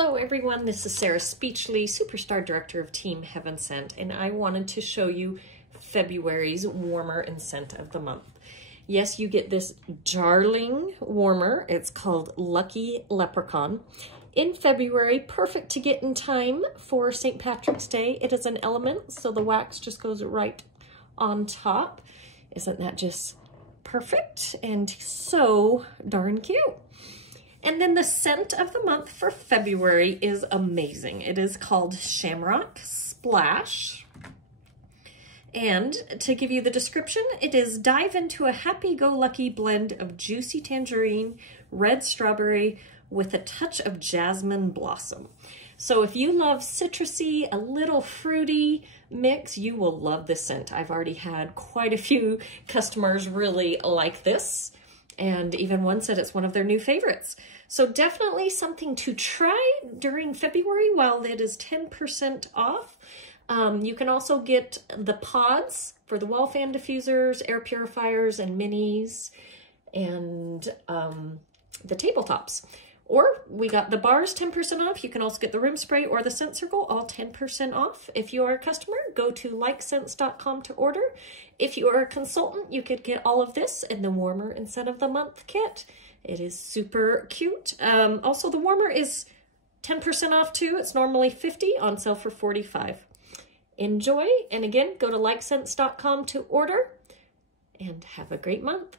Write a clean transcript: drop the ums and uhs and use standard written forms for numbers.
Hello everyone, this is Sarah Speechley, Superstar Director of Team Heaven Scent, and I wanted to show you February's warmer and scent of the month. Yes, you get this darling warmer. It's called Lucky Leprechaun. In February, perfect to get in time for St. Patrick's Day. It is an element, so the wax just goes right on top. Isn't that just perfect and so darn cute? And then the scent of the month for February is amazing. It is called Shamrock Splash. And to give you the description, it is dive into a happy-go-lucky blend of juicy tangerine, red strawberry, with a touch of jasmine blossom. So if you love citrusy, a little fruity mix, you will love this scent. I've already had quite a few customers really like this, and even one said it's one of their new favorites. So definitely something to try during February while it is 10% off. You can also get the pods for the wall fan diffusers, air purifiers, and minis, and the tabletops. Or we got the bars 10% off. You can also get the room spray or the scent circle, all 10% off. If you are a customer, go to likescents.com to order. If you are a consultant, you could get all of this in the warmer and scent of the month kit. It is super cute. Also, the warmer is 10% off too. It's normally $50, on sale for $45. Enjoy, and again, go to likescents.com to order, and have a great month.